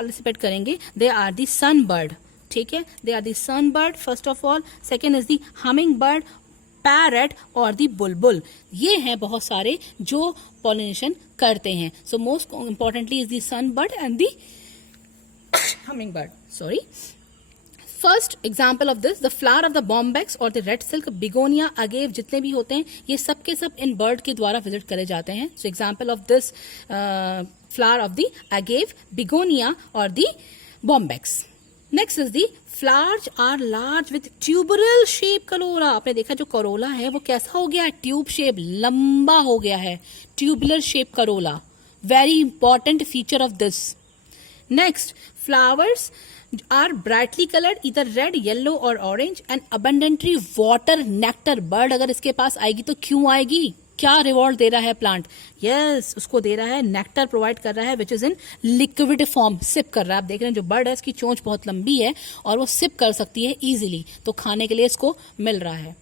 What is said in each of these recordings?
Participate करेंगे, दे are the sun bird, ठीक है, they are the sun bird first of all, second is the humming bird, parrot और the बुलबुल। ये हैं बहुत सारे जो पॉलिनेशन करते हैं। So most importantly is the sun bird and the humming bird, sorry. First example of this, the flower of the bombax or the red silk, begonia, agave, जितने भी होते हैं ये सब के सब इन बर्ड के द्वारा विजिट करे जाते हैं। So example of this flower of the agave, begonia और the bombax. Next is the flowers are large with tubular shape corolla. आपने देखा जो करोला है वो कैसा हो गया है, ट्यूब शेप, लंबा हो गया है, tubular shape corolla, very important feature of this. Next, flowers are brightly coloured, इधर रेड, येलो और orange, and abundantly water nectar. Bird अगर इसके पास आएगी तो क्यों आएगी, क्या रिवॉर्ड दे रहा है प्लांट, यस उसको दे रहा है नेक्टर प्रोवाइड कर रहा है which is in liquid form, sip कर रहा है। आप देख रहे हैं जो बर्ड है इसकी चोंच बहुत लंबी है और वो सिप कर सकती है इजीली, तो खाने के लिए इसको मिल रहा है।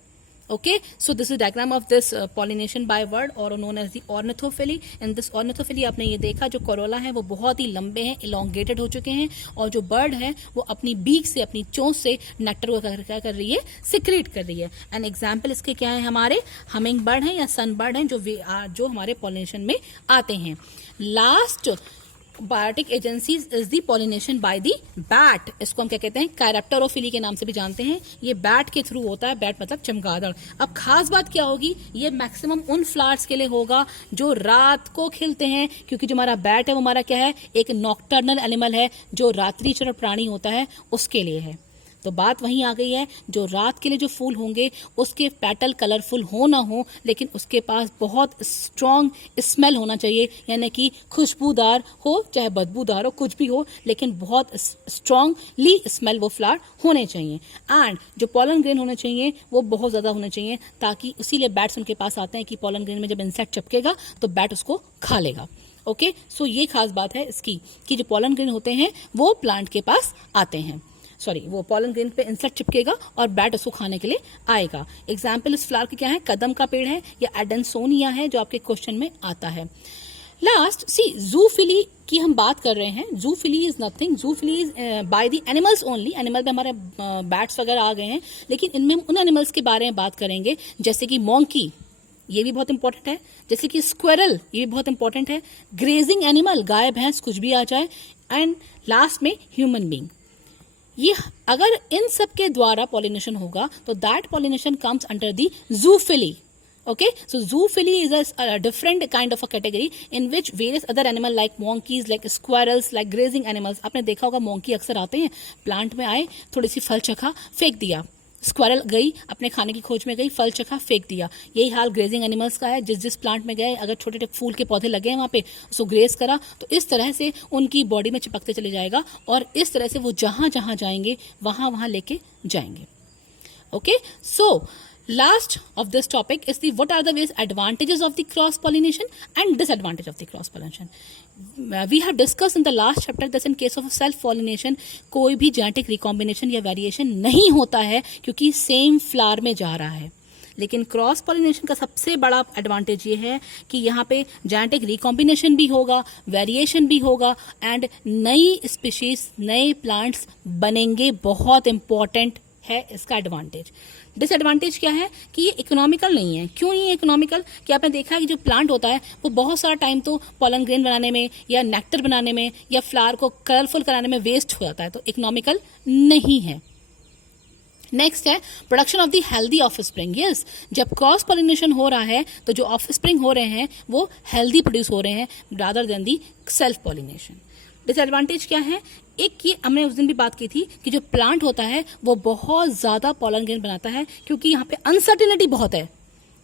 Okay, so this is diagram of this pollination by bird और known as the ornithophily. In this ornithophily आपने ये देखा जो कोरोला है वो बहुत ही लंबे हैं, इलोंगेटेड हो चुके हैं, और जो बर्ड है वो अपनी बीक से, अपनी चोंच से नेक्टर को क्या कर रही है, सिक्रेट कर रही है। एंड एग्जाम्पल इसके क्या है, हमारे हमिंग बर्ड हैं या सन बर्ड हैं जो हमारे पॉलिनेशन में आते हैं। Last biotic agencies is the pollination by the bat. इसको हम क्या कहते हैं, कैरेप्टरोफिली के नाम से भी जानते हैं। ये बैट के थ्रू होता है, बैट मतलब चमगादड़। अब खास बात क्या होगी, ये मैक्सिमम उन फ्लावर्स के लिए होगा जो रात को खिलते हैं, क्योंकि जो हमारा बैट है वो हमारा क्या है, एक नॉक्टर्नल एनिमल है, जो रात्रिचर प्राणी होता है उसके लिए है। तो बात वहीं आ गई है, जो रात के लिए जो फूल होंगे उसके पेटल कलरफुल हो ना हो, लेकिन उसके पास बहुत स्ट्रॉन्ग स्मेल होना चाहिए, यानी कि खुशबूदार हो चाहे बदबूदार हो, कुछ भी हो, लेकिन बहुत स्ट्रॉन्गली स्मेल वो फ्लावर होने चाहिए। एंड जो पॉलन ग्रेन होने चाहिए वो बहुत ज्यादा होने चाहिए, ताकि इसीलिए बैट्स उनके पास आते हैं कि पॉलन ग्रेन में जब इंसेक्ट चिपकेगा तो बैट उसको खा लेगा। ओके, सो ये खास बात है इसकी कि जो पॉलन ग्रेन होते हैं वो प्लांट के पास आते हैं, सॉरी वो पॉलन ग्रेन पे इंसेक्ट चिपकेगा और बैट उसको खाने के लिए आएगा। एग्जाम्पल इस फ्लावर के क्या है, कदम का पेड़ है या एडेंसोनिया है जो आपके क्वेश्चन में आता है। लास्ट सी जूफिली की हम बात कर रहे हैं। Zoophily is nothing, zoophily is by the animals only. Animal में हमारे बैट्स वगैरह आ गए हैं, लेकिन इनमें हम उन एनिमल्स के बारे में बात करेंगे जैसे कि मॉन्की, ये भी बहुत इंपॉर्टेंट है, जैसे कि स्क्वेरल, ये भी बहुत इंपॉर्टेंट है, ग्रेजिंग एनिमल, गाय भैंस कुछ भी आ जाए, एंड लास्ट में ह्यूमन बींग। ये अगर इन सब के द्वारा पॉलिनेशन होगा तो that pollination comes under the zoophily. Okay, so zoophily is a different kind of a category in which various other animal like monkeys, like squirrels, like grazing animals. आपने देखा होगा मोंकी अक्सर आते हैं, प्लांट में आए, थोड़ी सी फल चखा, फेंक दिया। स्क्वायरल गई अपने खाने की खोज में गई, फल चखा, फेंक दिया। यही हाल ग्रेजिंग एनिमल्स का है, जिस जिस प्लांट में गए अगर छोटे छोटे फूल के पौधे लगे हैं वहां पे उसको ग्रेज करा, तो इस तरह से उनकी बॉडी में चिपकते चले जाएगा और इस तरह से वो जहां जहां जाएंगे वहां वहां लेके जाएंगे। Okay, so last of this topic is the what are the ways advantages of the cross pollination and disadvantage of the cross pollination. We have discussed in the last chapter that in case of self pollination कोई भी genetic recombination या variation नहीं होता है क्योंकि same flower में जा रहा है, लेकिन क्रॉस पॉलिनेशन का सबसे बड़ा एडवांटेज ये है कि यहाँ पे जेनेटिक रिकॉम्बिनेशन भी होगा, वेरिएशन भी होगा, एंड नई स्पीशीज, नए प्लांट्स बनेंगे। बहुत इंपॉर्टेंट है इसका एडवांटेज। डिसएडवांटेज क्या है कि ये इकोनॉमिकल नहीं है। क्यों नहीं है इकोनॉमिकल, कि आपने देखा है कि जो प्लांट होता है वो बहुत सारा टाइम तो पॉलन ग्रेन बनाने में या नेक्टर बनाने में या फ्लावर को कलरफुल कराने में वेस्ट हो जाता है, तो इकोनॉमिकल नहीं है। नेक्स्ट है production of the healthy offspring. Yes, जब क्रॉस पॉलिनेशन हो रहा है तो जो ऑफस्प्रिंग हो रहे हैं वो हेल्दी प्रोड्यूस हो रहे हैं रादर देन दी सेल्फ पॉलिनेशन। डिसएडवांटेज क्या है, एक ये हमने उस दिन भी बात की थी कि जो प्लांट होता है वो बहुत ज्यादा पॉलन ग्रेन बनाता है, क्योंकि यहाँ पे अनसर्टेनिटी बहुत है।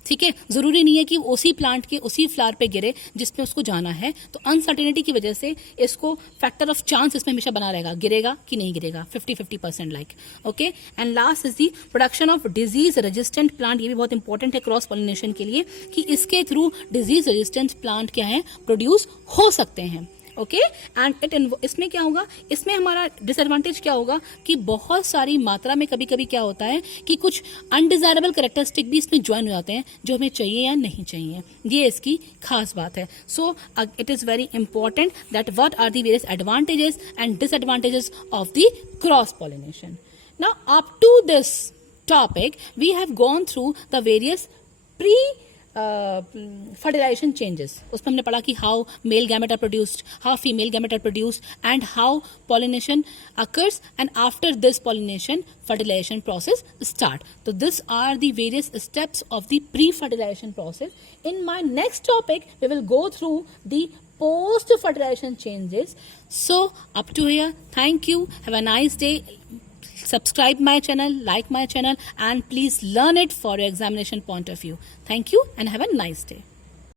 ठीक है, जरूरी नहीं है कि उसी प्लांट के उसी फ्लावर पे गिरे जिसपे उसको जाना है, तो अनसर्टेनिटी की वजह से इसको फैक्टर ऑफ चांस इसमें हमेशा बना रहेगा, गिरेगा कि नहीं गिरेगा, 50-50% like. Okay, and last is the production of disease resistant plant. ये भी बहुत इंपॉर्टेंट है क्रॉस पॉलिनेशन के लिए कि इसके थ्रू डिजीज रेजिस्टेंट प्लांट क्या है, प्रोड्यूस हो सकते हैं। ओके एंड इसमें क्या होगा, इसमें हमारा डिसएडवांटेज क्या होगा कि बहुत सारी मात्रा में कभी कभी क्या होता है कि कुछ अनडिजायरेबल कैरेक्टरिस्टिक भी इसमें ज्वाइन हो जाते हैं जो हमें चाहिए या नहीं चाहिए, ये इसकी खास बात है. So it is very important that what are the various advantages and disadvantages of the cross pollination. Now up to this topic we have gone through the various pre fertilization changes. उसमें हमने पढ़ा कि how male gamete are produced, how female gamete are produced, and how pollination occurs, and after this pollination fertilization process start. So these are the various steps of the pre-fertilization process. In my next topic we will go through the post fertilization changes. So up to here, thank you, have a nice day. Subscribe my channel, like my channel, and please learn it for your examination point of view. Thank you and have a nice day.